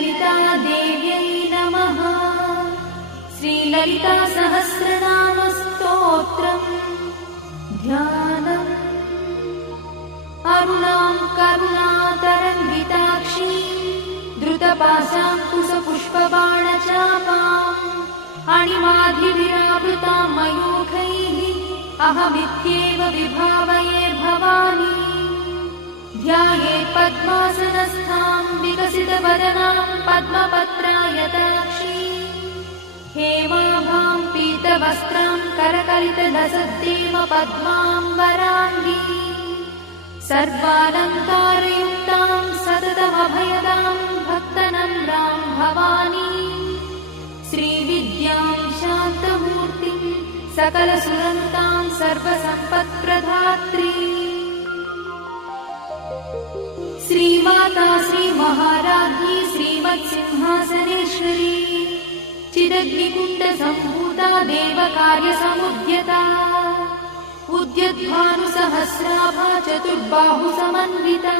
श्रीललितादेव्यै नमः। श्रीललितासहस्रनामस्तोत्रम् ध्यानम्। अरुणां करुणातरङ्गिताक्षीं द्रुतपाशाङ्कुशपुष्पबाणचापाम् अणिमाधिविरावृतां मयूखैः अहमित्येव विभावये भवानी। ध्यायेत् पद्मासनस्थां विकसितवदनां पद्मपत्रायताक्षीं हेमाभां पीतवस्त्रां करकलितलसद्देव पद्माम्बराङ्गी सर्वालङ्कारयुक्तां सततमभयदां भक्तनम्रां भवानी। श्रीविद्यां शान्तमूर्तिं सकलसुरन्तां सर्वसम्पत्प्रदात्री श्रीमाता श्रीमहाराज्ञी श्रीमत्सिंहासनेश्वरी चिदग्निकुण्डसम्भूता देवकार्यसमुद्यता उद्यद्भानुसहस्राभा चतुर्बाहुसमन्विता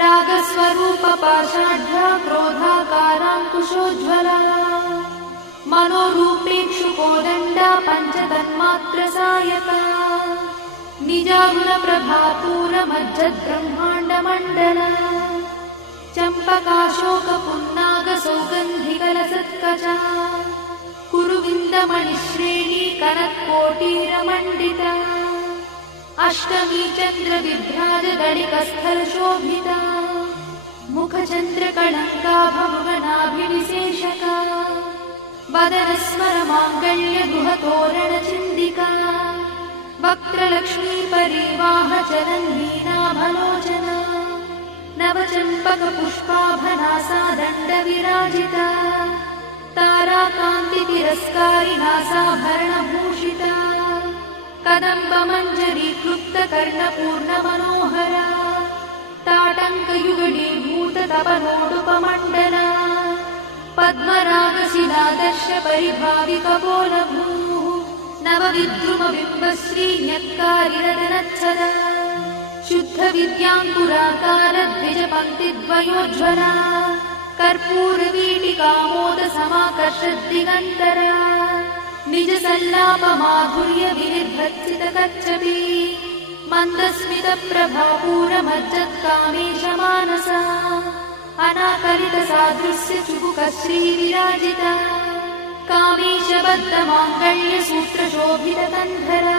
रागस्वरूपपाषाढ्या क्रोधाकाराङ्कुशोज्ज्वला मनोरूपेक्षुकोदण्डा पञ्चतन्मात्रसायका निजारुणप्रभापूरमज्जद्ब्रह्माण्डमण्डला चम्पकाशोकपुन्नागसौगन्धिकलसत्कचा कुरुविन्दमणिश्रेणी कनत्कोटीरमण्डिता अष्टमी चन्द्रविभ्राजदलिकस्थलशोभिता मुखचन्द्रकलङ्काभमृगनाभिविशेषका वदनस्मरमाङ्गल्यगृहतोरणचिन्दिका वक्त्रलक्ष्मीपरिवाहचरन्नीनाभलोचना नवचम्पकपुष्पाभनासा दण्डविराजिता ताराकान्तितिरस्कारिनासाभरणभूषिता कदम्बमञ्जरीक्लुप्तकर्णपूर्णमनोहरा ताटङ्कयुगडीभूततपनोडुपमण्डला पद्मरागशिलादर्शपरिभाविकपोलभूः नवविद्रुमबिम्बश्रीन्यक्कारिरदनच्छदा शुद्धविद्याङ्कुराकारद्विजपङ्क्तिद्वयोज्ज्वला कर्पूरवीटिकामोदसमाकर्षद्दिगन्तरा निजसल्लापमाधुर्यविनिर्भर्त्सितकच्छपी मन्दस्मितप्रभापूरमज्जत्कामेशमानसा अनाकलितसादृश्यचुबुकश्रीविराजिता कामेशबद्धमाङ्गल्यसूत्रशोभितकन्धरा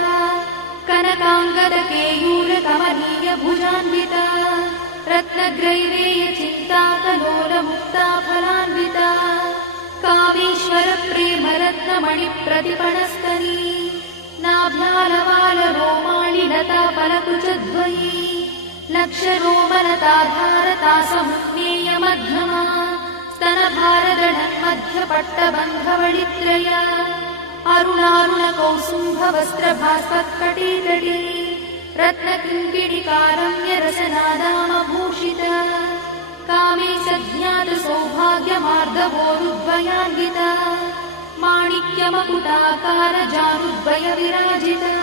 कनकाङ्गदकेयूरकमनीयभुजान्विता रत्नग्रैवेयचिन्ताकलोलमुक्ताफलान्विता कामेश्वरप्रेमरत्नमणिप्रतिपणस्तनी नाभ्यालवालरोमाणिलताफलकुचद्वयी लक्षरोमलताधारतासमुज्ञेयमध्यमा स्तनभारदढन्मध्यपट्टबन्धवळित्रया अरुणारुणकौसुम्भवस्त्रभास्पत्कटीतटी रत्नकिङ्किणिकारम्यरसनादामभूषिता कामे सज्ञातसौभाग्यमार्गवोरुद्वयान्विता माणिक्यमकुटाकारजानुद्वयविराजिता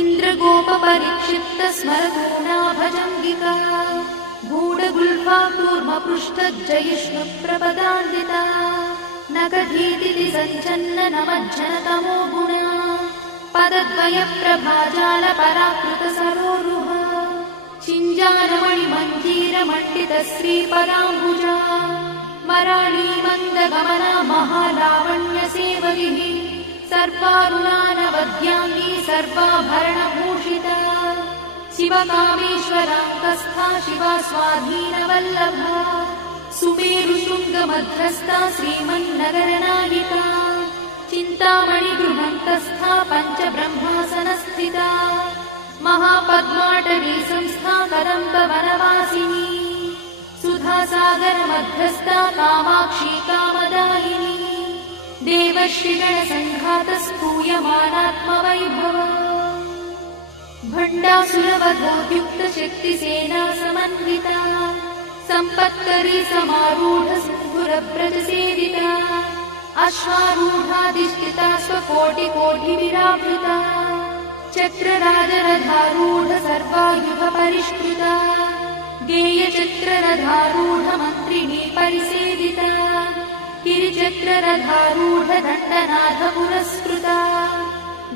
इन्द्रगोपपरिक्षिप्तस्मरतूणाभजङ्गिका गूढगुल्फा कूर्मपृष्ठज्जयिष्णुप्रपदान्विता नखधीतिथि सञ्चन्ननमज्जनतमो गुणा पदद्वयप्रभाजालपराकृतसरोरुहा चिञ्जानमणिमञ्जीरमण्डितश्रीपदाम्बुजा मराळीमन्दगमना महालावण्यसेवलिः सर्वारुणानवद्याङ्गी सर्वाभरणभूषिता शिवकामेश्वराङ्कस्था शिवा स्वाधीनवल्लभा सुमेरुशृङ्गमध्यस्था श्रीमन्नगरनायिका चिन्तामणिगृहन्तस्था पञ्चब्रह्मासनस्थिता महापद्माटवी संस्था कदम्बवनवासिनी सुधासागरमध्यस्था कामाक्षी कामदायिनी देवर्षिगणसङ्घातस्तूयमानात्मवैभवा भण्डासुरवधोद्युक्तशक्तिसेना समन्विता सम्पत्करी समारूढसिन्धुरव्रजसेविता अश्वारूढाधिष्ठिता स्वकोटिकोटिविरावृता चक्रराजरथारूढ सर्वायुधपरिष्कृता गेयचक्ररथारूढमन्त्रिणी परिसेविता गिरिचक्ररथारूढदण्डनाथ पुरस्कृता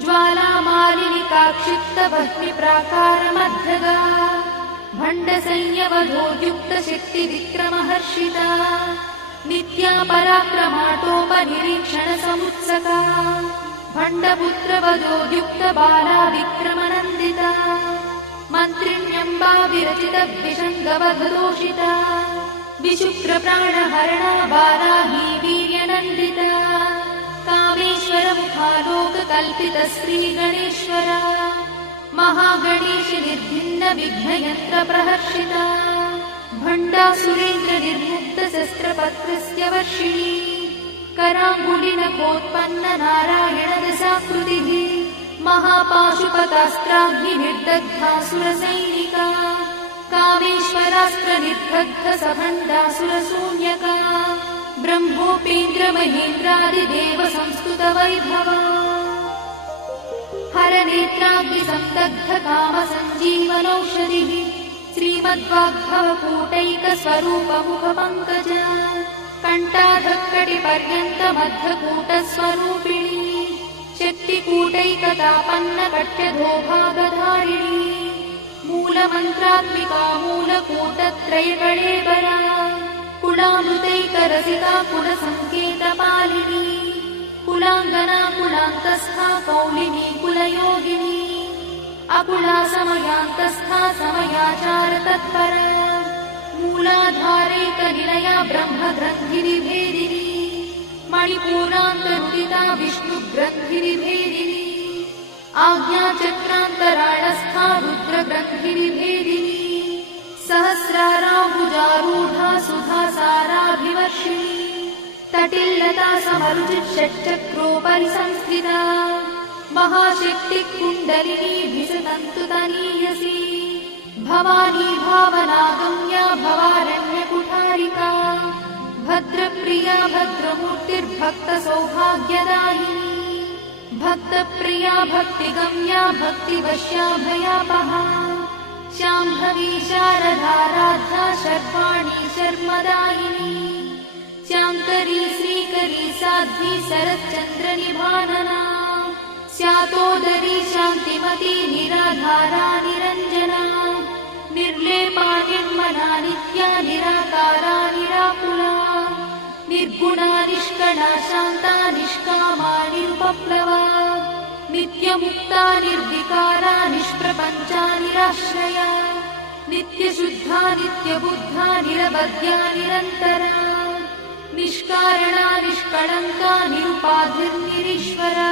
ज्वालामालिनिकाक्षिप्तभक्तिप्राकारमध्यगा भण्डसंयवधोद्युक्तशक्तिविक्रमहर्षिता नित्या पराक्रमाटोपनिरीक्षणसमुत्सका भण्डपुत्रवधोद्युक्तबाला विक्रमनन्दिता मन्त्रिण्यम्बा विरचितविषङ्गवधदोषिता विशुक्रप्राणहरणा वाराही वीर्यनन्दिता कामेश्वरमुखालोककल्पितश्रीगणेश्वरा महागणेश निर्भिन्नविघ्नयन्त्रप्रहर्षिता भण्डासुरेन्द्रनिर्मुक्तशस्त्रपत्रस्य वर्षिणी कराङ्गुलिनखोत्पन्ननारायणदशाकृतिः महापाशुपतास्त्राग्निर्दग्धासुरसैनिका कामेश्वरास्त्रनिर्दग्धसभण्डासुरशून्यका ब्रह्मोपेन्द्रमहेन्द्रादिदेव संस्तुतवैभवा हरनेत्राग्निसन्दग्धकामसञ्जीवनौषधिः श्रीमद्वाग्भवकूटैकस्वरूपमुखपङ्कज कण्ठाधक्कटिपर्यन्तमध्यकूटस्वरूपिणी शक्तिकूटैकतापन्नकट्यधोभागधारिणी मूलमन्त्रात्मिका मूलकूटत्रयकळेबरा कुलामृतैकरसिका कुलसङ्केतपालिनी कुलाङ्गना कुलान्तस्था कौलिनी कुलयोगिनी अकुला समयान्तस्था समयाचारतत्परा मूलाधारैकनिलया ब्रह्मग्रन्थिनिभेदिनी मणिपूरान्तरुदिता विष्णुग्रन्थिनिभेदिनी आज्ञाचक्रान्तराळस्था रुद्रग्रन्थिनिभेदिनी सहस्राराम्बुजारूढा सुधासाराभिवर्षिणी तटिल्लता समरुचिषट्चक्रोपरि संस्थिता महाशक्तिकुण्डलिनी भिषतन्तुतनीयसी भवानी भावनागम्या भवारण्यकुठारिका भद्रप्रिया भद्रमूर्तिर्भक्तसौभाग्यदायिनी भक्तप्रिया भक्तिगम्या भक्तिवश्या भयापहा शाम्भवी शारदाराध्या शर्वाणी शर्मदायिनी शाङ्करी श्रीकरी साध्वी शरच्चन्द्रनिभानना स्यातोदरी शान्तिमती निराधारा निरञ्जना निर्लेपा निर्मला नित्या निराकारा निराकुला निर्गुणा निष्कणा शान्ता निष्कामा निरुपप्लवा नित्यमुक्ता निर्विकारा निष्प्रपञ्चा निराश्रया नित्यशुद्धा नित्यबुद्धा निरवध्या निरन्तरा निष्कारणा निष्कळङ्का निरुपाधिर्निरीश्वरा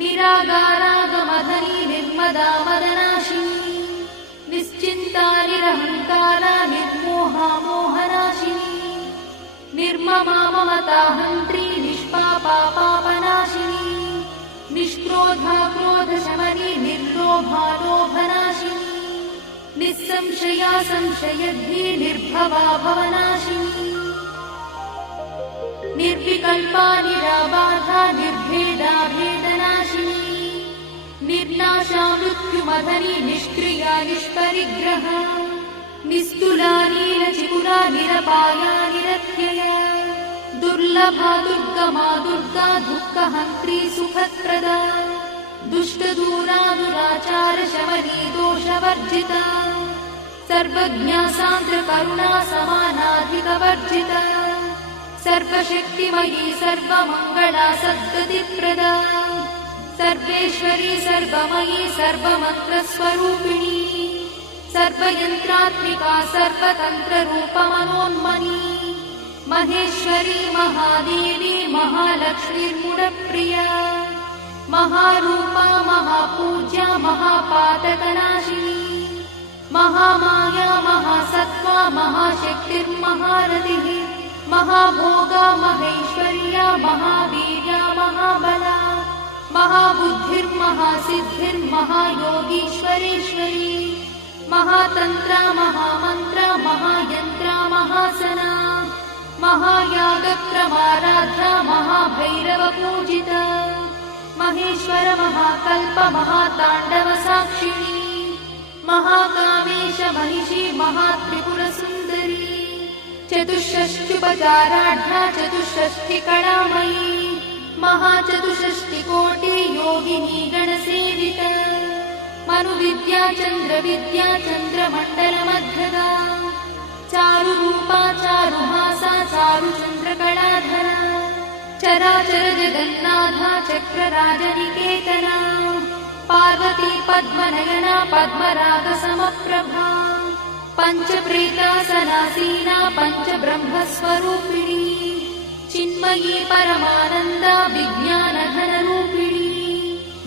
निरागारागमधनी निर्मदा मदनाशिनी निश्चिन्ता निरहङ्कारा निर्मोहा मोहनाशिनी निर्ममा ममता हन्त्री निष्पापा पापनाशिनी निष्क्रोधा क्रोधशमनी निर्लोभा लोभनाशिनी निस्संशया संशयद्धि निर्भवा भवनाशिनी निर्विकल्पा निराबाधा निर्भेदा भेदनाशिनी निर्नाशा मृत्युमधनी निष्क्रिया निष्परिग्रहा निस्तुला नीलचिकुरा निरपाया निरत्यया दुर्लभा दुर्गमा दुर्गा दुःखहन्त्री सुखप्रदा दुष्टदूरा दुराचारशमनी दोषवर्जिता सर्वज्ञा सान्द्रकरुणा समानाधिकवर्जिता सर्वशक्तिमयी सर्वमङ्गला सद्गतिप्रदा सर्वेश्वरी सर्वमयी सर्वमन्त्रस्वरूपिणी सर्वयन्त्रात्मिका सर्वतन्त्ररूपमनोन्मनी महेश्वरी महादेवी महालक्ष्मीर्मुडप्रिया महारूपा महापूज्या महापातकनाशिनी महामाया महासत्त्वा महाशक्तिर्महारथिः महाभोगा महेश्वर्या महावीर्या महाबला महाबुद्धिर्महासिद्धिर्महायोगीश्वरेश्वरी महातन्त्रा महामन्त्रा महायन्त्रा महासना महायागक्रमाराध्या महाभैरवपूजिता महेश्वर महाकल्प महाताण्डव साक्षिणी महाकामेश महिषी महात्रिपुरसुन्दरी चतुष्षष्ट्युपचाराढ्या चतुष्षष्टिकलामयी महाचतुष्षष्टिकोटि योगिनी गणसेविता मनुविद्या चन्द्रविद्या चन्द्रमण्डलमध्यगा चारुरूपा चारुहासा चारुचन्द्रकलाधरा चराचर जगन्नाथा चक्रराजनिकेतना पार्वती पद्मनयना पद्मरागसमप्रभा पञ्चप्रेतासनासीना पञ्चब्रह्मस्वरूपिणी चिन्मयी परमानन्दा विज्ञानघनरूपिणी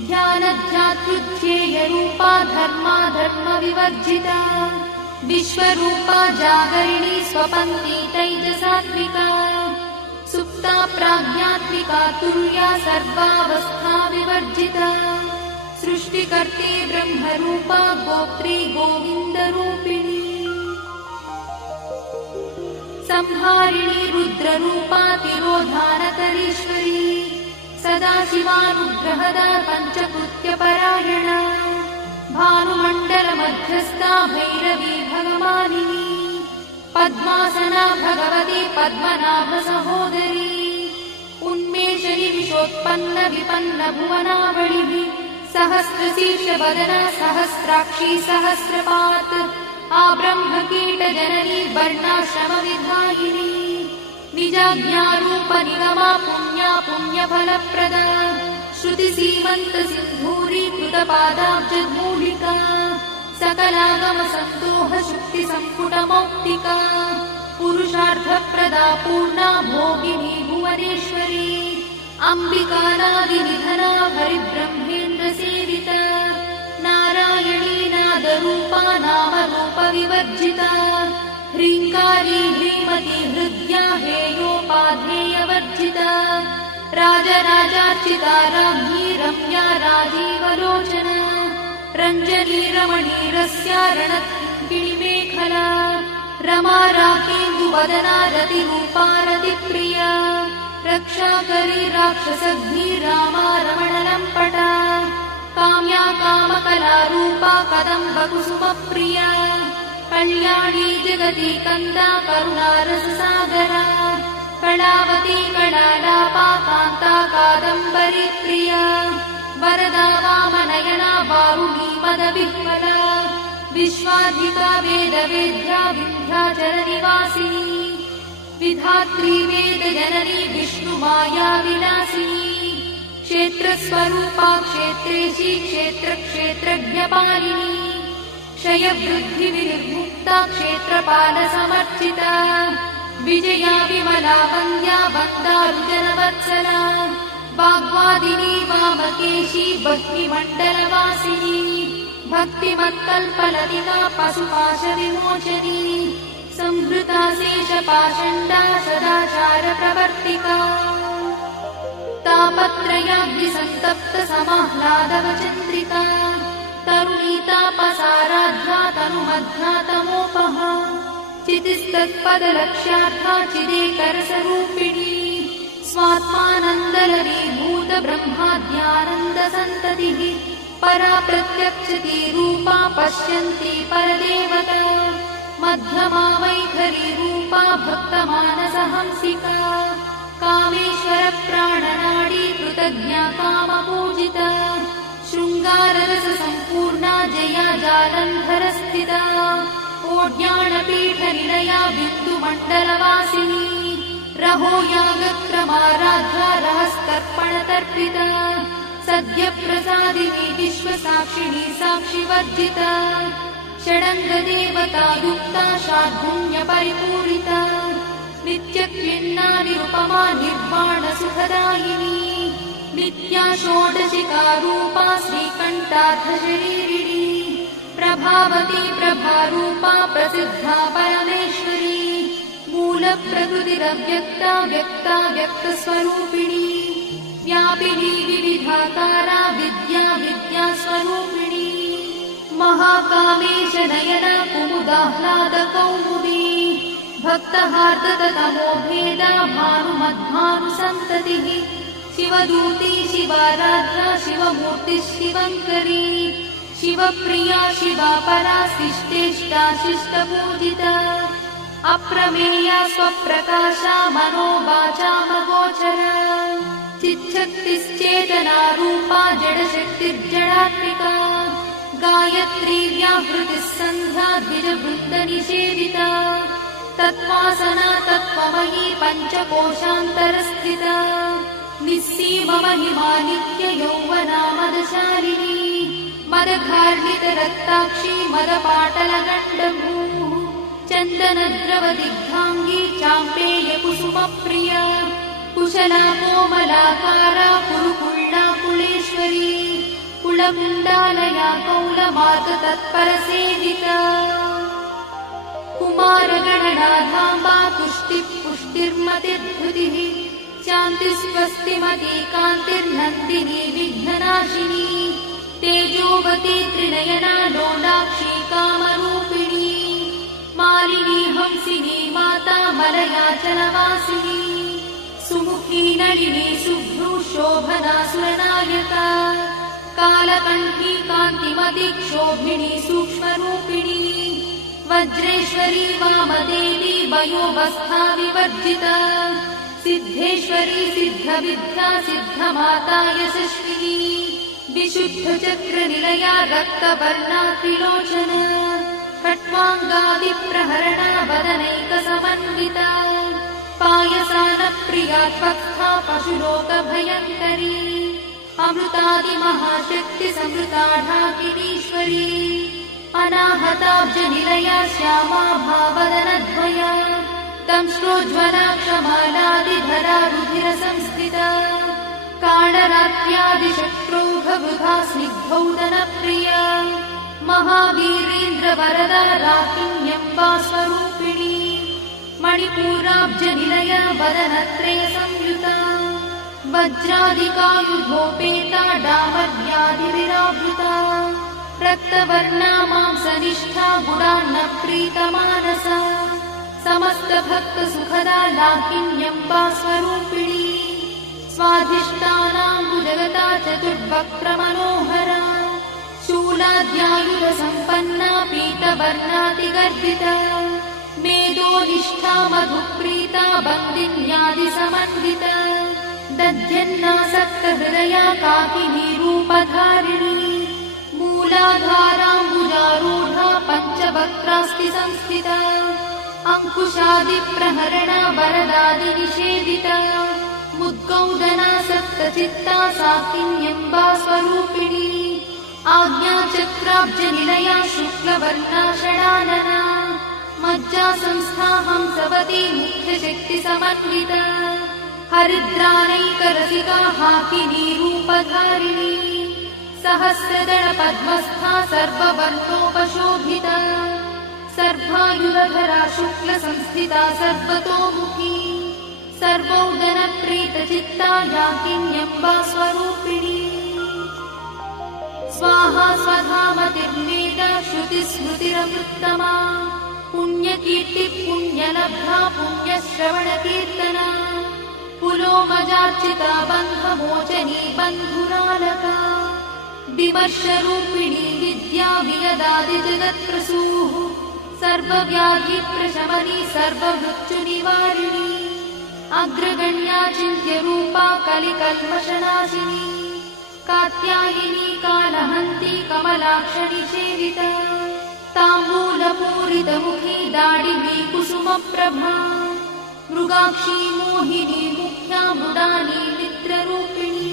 ध्यानध्यात्युज्येयरूपा धर्मा धर्मविवर्जिता विश्वरूपा जागरिणी स्वपन्ती तैजसात्विका सुप्ता प्राज्ञात्मिका तुल्या सर्वावस्था विवर्जिता सृष्टिकर्त्री ब्रह्मरूपा गोत्री गोविन्दरूपिणी संहारिणी रुद्ररूपा तिरोधानकरीश्वरी सदाशिवानुग्रहदा पञ्चकृत्यपरायणा भानुमण्डलमध्यस्था भैरवी भगवानिनी पद्मासना भगवती पद्मनाभसहोदरी उन्मेषणि विशोत्पन्न विपन्न भुवनावलिः सहस्रशीर्षवदना सहस्राक्षी सहस्रपात् आब्रह्मकीटजननी वर्णाश्रमविधायिनी निजाज्ञारूपनिगमा पुण्या पुण्यफलप्रदा श्रुतिसीमन्तसिन्धूरीकृतपादाब्जमूलिका सकलागमसन्दोहशुक्तिसम्पुटमौक्तिका पुरुषार्थप्रदा पूर्णा भोगिनी भुवनेश्वरी अम्बिकानादिनिधना हरिब्रह्मेन्द्रसेविता नारायणी नादरूपा नामरूपविवर्जिता ह्रीङ्कारी ह्रीमती हृद्या हेयोपाधेयवर्जिता राजराजार्चिता राज्ञी रम्या राजीवलोचना रञ्जनी रमणीरस्या रणत्किणिमेखला रमा राकेन्दुवदना रतिरूपा रतिप्रिया रक्षाकरी राक्षसग्नी रामा रमणलम्पटा काम्या कामकलारूपा कदम्बकुसुमप्रिया कल्याणी जगती कन्दा करुणारससागरा कलावती कलालापा कान्ता कादम्बरी प्रिया वरदा वामनयना वारुणी मदविह्वला विश्वाधिका वेदवेद्या विन्ध्याचलनिवासिनी विधात्री वेदजननी विष्णुमाया विलासिनी क्षेत्रस्वरूपा क्षेत्रेशी क्षेत्रक्षेत्रज्ञपालिनी क्षयवृद्धिविनिर्मुक्ता क्षेत्रपालसमर्चिता विजया विमला वन्द्या वन्दारुजनवत्सला वाग्वादिनी वामकेशी भक्तिमण्डलवासिनी भक्तिमत्कल्पलतिका पशुपाशविमोचनी संहृता शेषपाषण्डा सदाचारप्रवर्तिका तापत्रयाग्निसन्तप्त समाह्लादवचन्द्रिका तरुणीतापसाराध्या तनुमध्या तमोपहा चितिस्तत्पदलक्ष्यार्था चिदेकरसरूपिणी स्वात्मानन्दलरीभूत ब्रह्माद्यानन्दसन्ततिः परा प्रत्यक्षती रूपा पश्यन्ती परदेवता मध्यमा वैखरी रूपा भक्तमानसहंसिका कामेश्वरप्राणनाडी कृतज्ञा कामपूजिता शृङ्गाररससम्पूर्णा जया जालन्धरस्थिता ओड्याणपीठनिलया बिन्दुमण्डलवासिनी रहो यागक्रमाराध्या रहस्तर्पणतर्पिता सद्यप्रसादिनी विश्वसाक्षिणी साक्षिवर्जिता षडङ्गदेवता युक्ता शार्दूल्यपरिपूरिता नित्यक्लिन्ना निरुपमा निर्वाणसुखदायिनी नित्या षोडशिकारूपा श्रीकण्ठार्थशरीरिणी प्रभावती प्रभारूपा प्रसिद्धा परमेश्वरी मूलप्रकृतिरव्यक्ता व्यक्ता व्यक्तस्वरूपिणी व्यापिनी विविधाकारा विद्या विद्यास्वरूपिणी महाकामेश नयना कुमुदाह्लादकौमुदी भक्तहार्दतमोभेदा भानुमद्भानुसन्ततिः शिवदूती शिवाराध्या शिवमूर्तिः शिवङ्करी शिवप्रिया शिवा परा शिष्टेष्टा शिष्टपूजिता अप्रमेया स्वप्रकाशा मनोवाचामगोचरा चिच्छक्तिश्चेतना रूपा जडशक्तिर्जडात्मिका गायत्री व्याहृतिः सन्ध्या द्विजवृन्दनिषेविता तत्त्वासना तत्त्वमयी पञ्चकोशान्तरस्थिता निस्सीममहिमा नित्ययौवना मदशालिनी मदघार्णितरक्ताक्षी मदपाटलगण्डभूः चन्दनद्रवदिग्धाङ्गी चाम्पेयकुसुमप्रिया कुशला कोमलाकारा कुरुकुल्ला कुलेश्वरी कुलकुण्डालया कौलमार्गतत्परसेविता कुमारगणनाधाम्बा तुष्टिपुष्टिर्मतिर्धृतिः शान्तिस्वस्तिमती कान्तिर्नन्दिनी विघ्ननाशिनी तेजोवती त्रिनयना लोलाक्षी कामरूपिणी मालिनी हंसिनी माता मलयाचलवासिनी सुमुखी नलिनी शुभ्रू शोभना सुरनायका कालकण्ठी कान्तिमती क्षोभिणी सूक्ष्मरूपिणी वज्रेश्वरी वामदेवी वयोवस्था विवर्जिता सिद्धेश्वरी सिद्धविद्या सिद्धमाता यशस्विनी विशुद्धचक्रनिलया रक्तवर्णा त्रिलोचना खट्वाङ्गादिप्रहरणा वदनैकसमन्विता पायसानप्रिया त्वक्था पशुलोकभयङ्करी अमृतादिमहाशक्तिसमृता ढाकिनीश्वरी अनाहताब्जनिलया श्यामा भावदनद्वया दंश्रोज्ज्वला क्षमालादिधरा रुधिरसंस्थिता कालरात्र्यादिशत्रुघवृथा स्निग्धौदनप्रिया महावीरेन्द्रवरदा राकिन्यम्बा स्वरूपिणी मणिपूराब्जनिलया वदनत्रयसंयुता वज्रादिकायुधोपेता डामर्यादिविरावृता रक्तवर्णा मांसनिष्ठा गुणान्नप्रीतमानसा समस्तभक्तसुखदा लाकिन्यम्बा स्वरूपिणी स्वाधिष्ठानाम्बुजगता चतुर्वक्त्रमनोहरा शूलाद्यायुधसम्पन्ना पीतवर्णातिगर्भिता मेदोनिष्ठा मधुप्रीता बन्दिन्यादिसमन्विता दध्यन्नासक्तहृदया काकिनी रूपधारिणी मूलाधाराम्बुजारूढा पञ्चवक्त्रास्ति संस्थिता अङ्कुशादिप्रहरणा वरदादिनिषेविता मुद्गौदना सप्तचित्ता साकिन्यम्बा स्वरूपिणी आज्ञाचक्राब्जनिलया शुक्लवर्णा षडानना मज्जासंस्था हंसवती मुख्यशक्तिसमन्विता हरिद्रानैकरसिका हाकिनी रूपधारिणी सहस्रदलपद्मस्था सर्ववर्णोपशोभिता सर्वायुधधरा शुक्लसंस्थिता सर्वतोमुखी सर्वौदनप्रीतचित्ता याकिन्यम्बा स्वरूपिणी स्वाहा स्वधामतिर्वेदा श्रुतिस्मृतिरमृत्तमा पुण्यकीर्तिः पुण्यलब्धा पुण्यश्रवणकीर्तना पुलोमजार्चिता बन्धमोचनी बन्धुरालका विमर्शरूपिणी विद्या वियदादिजगत्प्रसूः सर्वव्याधिप्रशमनी सर्वमृत्युनिवारिणी अग्रगण्या चिन्त्यरूपा कलिकल्मषनाशिनी कात्यायिनी कालहन्ती कमलाक्षनिषेविता ताम्बूलपूरितमुखी दाडिमी कुसुमप्रभा मृगाक्षी मोहिनी मुख्या मृडानी मित्ररूपिणी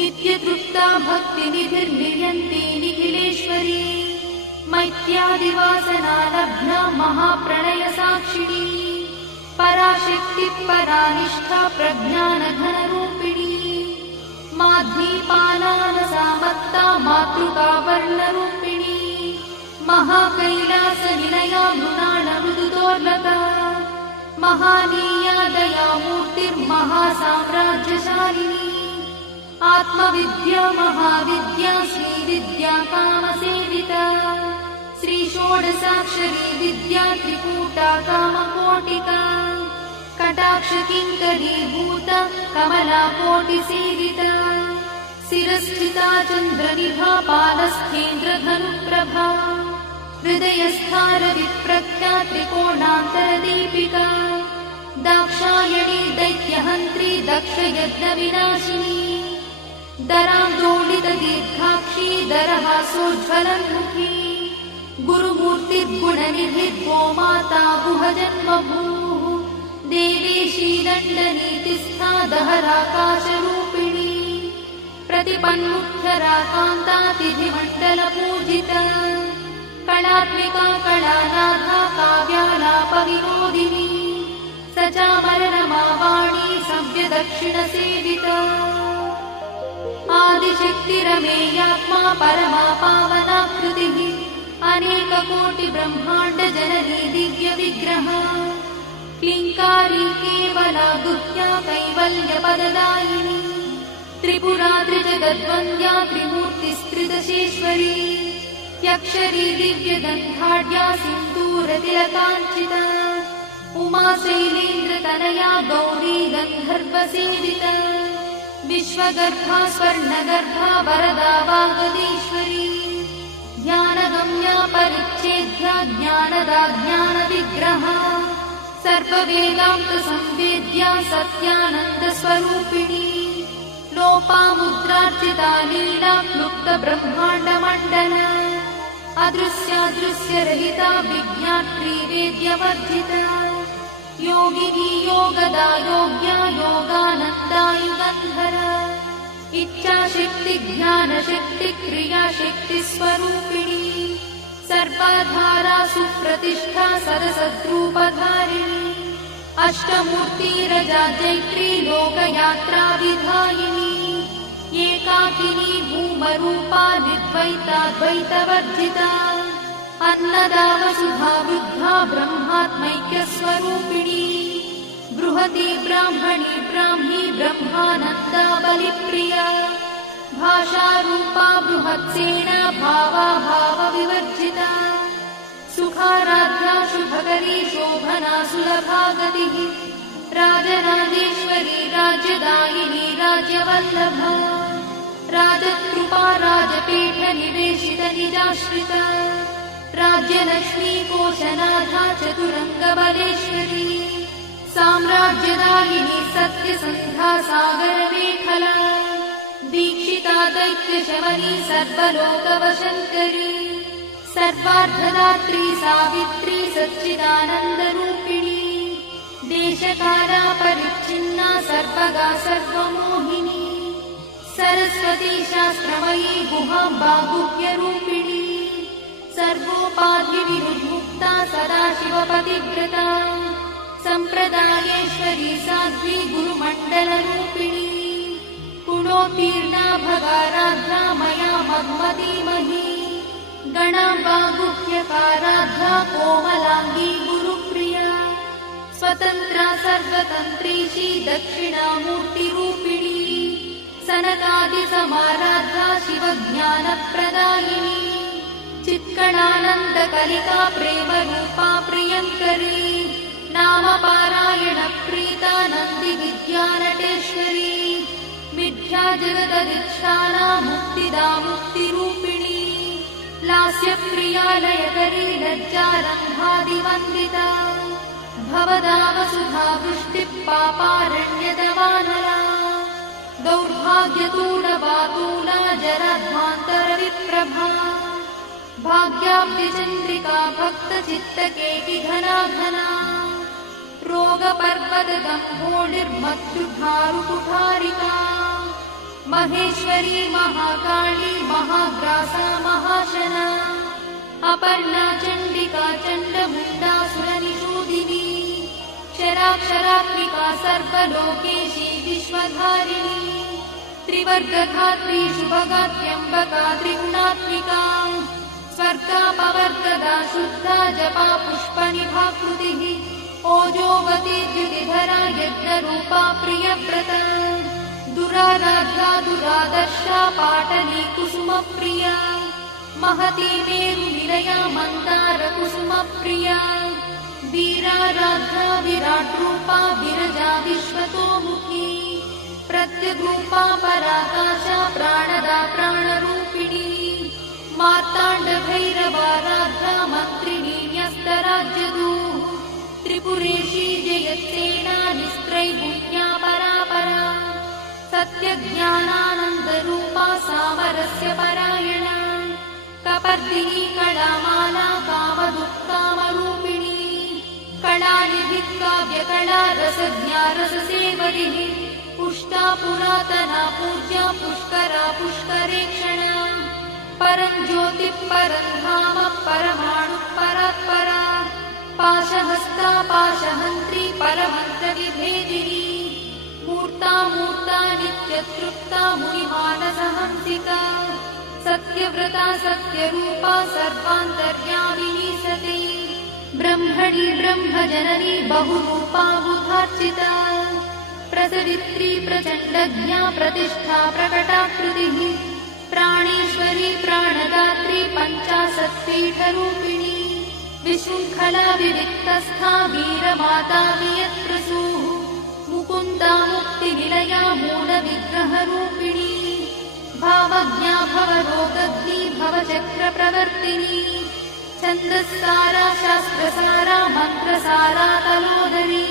नित्यतृप्ता भक्तिनिधिर्निर्यन्ती निखिलेश्वरी मैत्यादिवासना लब्धा महाप्रणयसाक्षिणी पराशक्तिः परानिष्ठा प्रज्ञानघनरूपिणी माध्वीपालानसामत्ता मातृकावर्णरूपिणी महाकैलासनिलया मृणालमृदुदोर्लता महानीया दयामूर्तिर्महासाम्राज्यशालिनी आत्मविद्या महाविद्या श्रीविद्या कामसेविता श्रीषोडशाक्षरी विद्या त्रिकूटा कामकोटिका कटाक्षकिङ्करीभूता कमलाकोटिसेविता शिरस्थिता चन्द्रनिभा पालस्थेन्द्रधनुप्रभा हृदयस्थारविप्रख्या त्रिकोणान्तरदीपिका दाक्षायणी दैत्यहन्त्री दक्षयज्ञविनाशिनी दरान्दोलितदीर्घाक्षी दरहासोज्ज्वलन्मुखी गुरुमूर्तिर्गुणनिधिर्गोमाता गुहजन्मभूः देवेशी दण्डनीतिस्था दहराकाशरूपिणी प्रतिपन्मुख्यराकान्तातिथिमण्डलपूजिता कलात्मिका कलानाथा काव्यालापविनोदिनी सचामररमावाणी सव्यदक्षिणसेविता आदिशक्तिरमेयात्मा परमा पावनाकृतिः अनेककोटिब्रह्माण्डजननी दिव्यविग्रहा क्लीङ्कारी केवला गुह्या कैवल्यपददायिनी त्रिपुरा त्रिजगद्वन्द्या त्रिमूर्तिस्त्रिदशेश्वरी यक्षरी दिव्यगन्धाढ्या सिन्दूरतिलकाञ्चिता उमा शैलेन्द्रतनया गौरी गन्धर्वसेविता विश्वगर्भा स्वर्णगर्भा वरदा वागदीश्वरी ध्यानगम्या परिच्छेद्या ज्ञानदा ज्ञानविग्रहा सर्ववेदान्तसंवेद्या सत्यानन्दस्वरूपिणी लोपामुद्रार्चिता लीला क्लुप्तब्रह्माण्डमण्डला अदृश्यादृश्यरहिता विज्ञात्री वेद्यवर्जिता योगिनी योगदा योग्या योगानन्दा युगन्धरा इच्छाशक्ति ज्ञानशक्ति क्रियाशक्ति स्वरूपिणी सर्वाधारा सुप्रतिष्ठा सदसद्रूपधारिणी अष्टमूर्तिरजा चैत्री लोकयात्रा विधायिनी एकाकिनी भूमरूपा निर्द्वैताद्वैतवर्जिता अन्नदा वसुधा वृद्धा ब्रह्मात्मैक्यस्वरूपिणी बृहती ब्राह्मणी ब्राह्मी ब्रह्मानन्दा बलिप्रिया भाषारूपा बृहत्सेना भावा भावविवर्जिता सुखाराध्या शुभकरी शोभना सुलभा गतिः राजराजेश्वरी राज्यदायिनी राज्यवल्लभा राजकृपा राजपीठनिवेशित निजाश्रिता राज्यलक्ष्मी कोशनाथा चतुरङ्गबलेश्वरी साम्राज्यदायिनी सत्यसन्धा सागरमेखला दीक्षिता दैत्यशमनी सर्वलोकवशङ्करी सर्वार्थदात्री सावित्री सच्चिदानन्दरूपिणी देशकाला परिच्छिन्ना सर्वगा सर्वमोहिनी सरस्वती शास्त्रमयी गुहाम्बा गुह्यरूपिणी सर्वोपाधिविरुन्मुक्ता सदाशिवपतिव्रता सम्प्रदायेश्वरी साध्वी गुरुमण्डलरूपिणी गुणोत्तीर्णा भगाराध्या मया मग्मतीमही गणाम्बा गुह्यकाराध्या कोमलाङ्गी गुरुप्रिया स्वतन्त्रा सर्वतन्त्रीशी दक्षिणामूर्तिरूपिणी सनकादिसमाराध्या शिवज्ञानप्रदायिनी चित्कणानन्दकलिका प्रेमरूपा प्रियङ्करी नामपारायणप्रीता नन्दिविद्यानटेश्वरी मिथ्या जगदधिष्ठाना मुक्तिदा मुक्तिरूपिणी लास्यप्रिया लयकरी लज्जारम्भादिवन्दिता भवदा वसुधा वृष्टिः पापारण्यदवानला दौर्भाग्यतूलवातूला जराध्वान्तरविप्रभा भाग्याब्धिचन्द्रिका भक्तचित्तकेकिघना घना रोगपर्वतदम्भोनिर्मत्युधारुकुठारिका महेश्वरी महाकाली महाग्रासा महाशना अपर्णा चण्डिका चण्डमुण्डासुरनिषूदिनी क्षराक्षरात्मिका सर्वलोकेशी विश्वधारिणी त्रिवर्गधात्री शुभगात्यम्बका त्रिगुणात्मिका स्वर्गापवर्गदा शुद्धा जपा पुष्पनिभाकृतिः ओजोवती द्युतिधरा यज्ञरूपा प्रियव्रता दुराराध्या दुरादर्शा पाटली कुसुमप्रिया महती मेरुनिलया मन्दारकुसुमप्रिया वीराराध्या विराट्रूपा विरजा विश्वतोमुखी प्रत्यग्रूपा पराकाशा प्राणदा प्राणरूपिणी मार्ताण्डभैरवाराध्या मन्त्रिणी न्यस्तराज्यदूः त्रिपुरेशी जयत्सेना निस्त्रैगुण्या परापरा सत्यज्ञानानन्दरूपा सामरस्य परायणा कपर्दिनी कलामाला कामदुःखामरूपिणी कलानिधिः काव्यकला रसज्ञा रससेवरिः पुष्टा पुरातना पूज्या पुष्करा पुष्करेक्षणा परं ज्योतिः परं धाम परमाणुः परात्परा पाशहस्ता पाशहन्त्री परमन्त्रविभेदिनी मूर्ता मूर्ता नित्यतृप्ता मुनिमानसहंसिका सत्यव्रता सत्यरूपा सर्वान्तर्यामिनी सती ब्रह्मणि ब्रह्मजननी बहुरूपा बुधार्चिता प्रसरित्री प्रचण्डज्ञा प्रतिष्ठा प्रकटाकृतिः प्राणेश्वरी प्राणदात्री पञ्चाशत्पीठरूपिणी विशृङ्खला विविक्तस्था वीरमाता वियत्प्रसूः मुकुन्दा मुक्तिनिलया मूलविग्रहरूपिणी भावज्ञा भवरोगग्नी भवचक्रप्रवर्तिनी छन्दस्सारा शास्त्रसारा मन्त्रसारा तलोदरी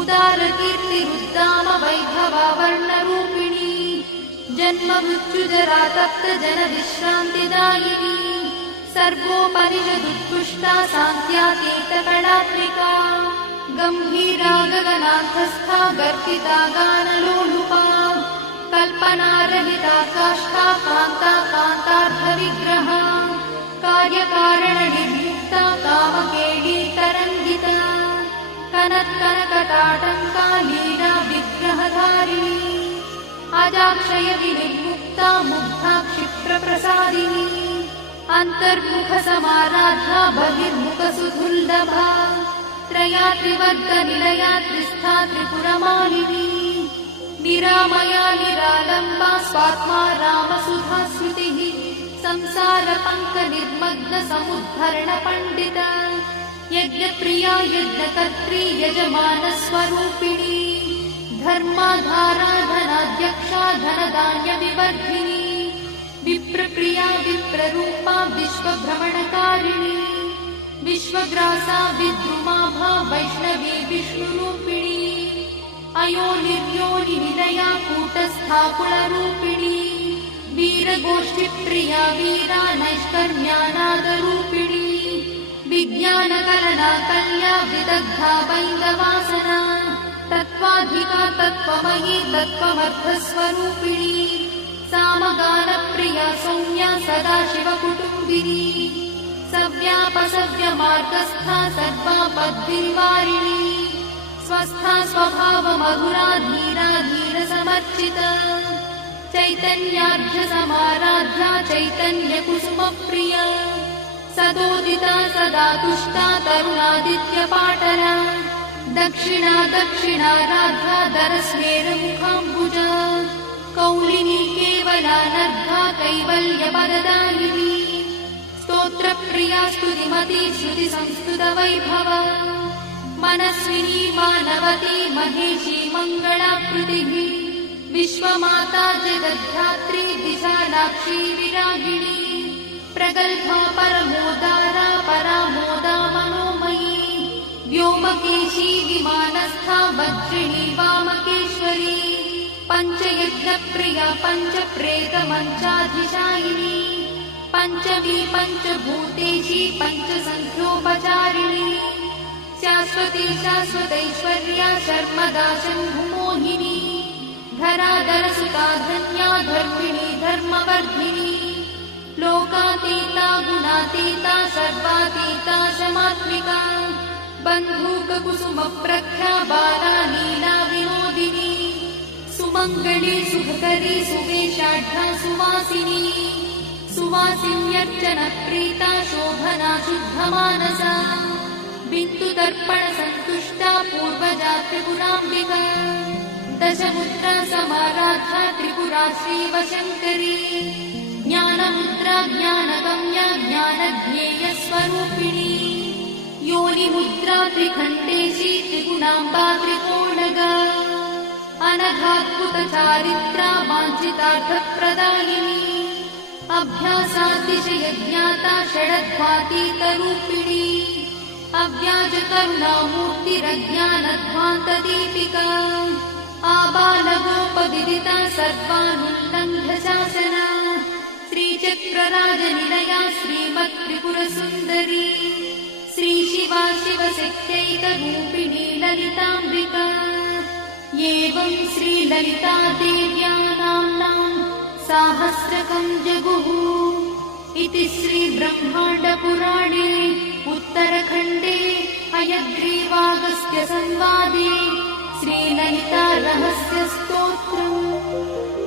उदारकीर्तिरुद्दाम वैभवा वर्णरूपिणी जन्ममृत्युजरा तप्तजनविश्रान्तिदायिनी सर्वोपनिषदुत्कृष्टा सान्त्यातीतकलात्मिका गम्भीरा गगनार्थस्था गर्भिता गानलोलुपा कल्पनारहिता काष्ठा कान्ता कान्तार्थविग्रहा कार्यकारणनिर्मुक्ता कामकेली तरङ्गिता कनत्कनकटाटङ्का लीला विग्रहधारिणी अजाक्षयविनिर्मुक्ता मुग्धा क्षिप्रप्रसादिनी अन्तर्मुखसमाराध्या बहिर्मुखसुदुर्लभा त्रया त्रिवर्गनिलया त्रिस्था त्रिपुरमालिनी निरामया निरालम्बा स्वात्मा रामसुधा स्मृतिः संसारपङ्कनिर्मग्नसमुद्धरणपण्डिता यज्ञप्रिया यज्ञकर्त्री यजमानस्वरूपिणी धर्माधाराधनाध्यक्षा धनधान्यविवर्धिनी विप्रप्रिया विप्ररूपा विश्वभ्रमणकारिणी विश्वग्रासा विद्रुमाभा वैष्णवी विष्णुरूपिणी अयोनिर्योनिनिलया कूटस्था कुलरूपिणी वीरगोष्ठिप्रिया वीरा नैष्कर्म्यानादरूपिणी विज्ञानकलना कल्या विदग्धा वैन्दवासना तत्त्वाधिका तत्त्वमयी तत्त्वमर्थस्वरूपिणी सामगानप्रिया सौम्या सदाशिवकुटुम्बिनी सव्यापसव्यमार्गस्था सर्वापद्भिर्वारिणी स्वस्था स्वभावमधुरा धीरा धीरसमर्चिता चैतन्यार्घ्यसमाराध्या चैतन्यकुसुमप्रिया सदोदिता सदा तुष्टा तरुणादित्यपाटला दक्षिणा दक्षिणाराध्या दरस्मेरमुखाम्बुजा कौलिनी केवलानर्घा कैवल्यपददायिनी स्तोत्रप्रिया स्तुतिमती श्रुतिसंस्तुतवैभवा मनस्विनी मानवती महेशी मङ्गलाकृतिः विश्वमाता जगद्धात्री विशालाक्षी विरागिणी प्रगल्भा परमोदारा परामोदा मनोमयी व्योमकेशी विमानस्था वज्रिणी वामकेश्वरी पञ्चयज्ञप्रिया पञ्चप्रेतमञ्चाधिशायिनी पञ्चमी पञ्चभूतेशी पञ्चसङ्ख्योपचारिणी शाश्वती शाश्वतैश्वर्या शर्मदा शम्भुमोहिनी धराधरसुता धन्या धर्मिणी धर्मवर्धिनी लोकातीता गुणातीता सर्वातीता शमात्मिका बन्धूककुसुमप्रख्या बाला लीला विनोदिनी सुमङ्गली सुखकरी सुवेशाढ्या सुवासिनी सुवासिन्यर्चनप्रीता शोभना शुद्धमानसा बिन्दुदर्पणसन्तुष्टा पूर्वजा त्रिपुराम्बिका दशमुद्रा समाराध्या त्रिपुरा श्रीवशङ्करी ज्ञानमुद्रा ज्ञानगम्या ज्ञानज्ञेयस्वरूपिणी योनिमुद्रा त्रिखण्डेशी त्रिगुणाम्बा त्रिकोणगा अनघाद्भुतचारित्रा वाञ्छितार्थप्रदायिनी अभ्यासातिशयज्ञाता षडध्वातीतरूपिणी अव्याजकरुणामूर्तिरज्ञानध्वान्तदीपिका आबालगोपविदिता सर्वानुल्लङ्घ्य शासना श्रीचक्रराजनिलया श्रीमत्त्रिपुरसुन्दरी श्रीशिवा शिवशक्त्यैकरूपिणी ललिताम्बिका एवं श्रीललितादेव्या नाम्नां साहस्रकं जगुः इति श्रीब्रह्माण्डपुराणे उत्तरखण्डे हयग्रीवागस्त्यसंवादे श्रीललितारहस्यस्तोत्रम्।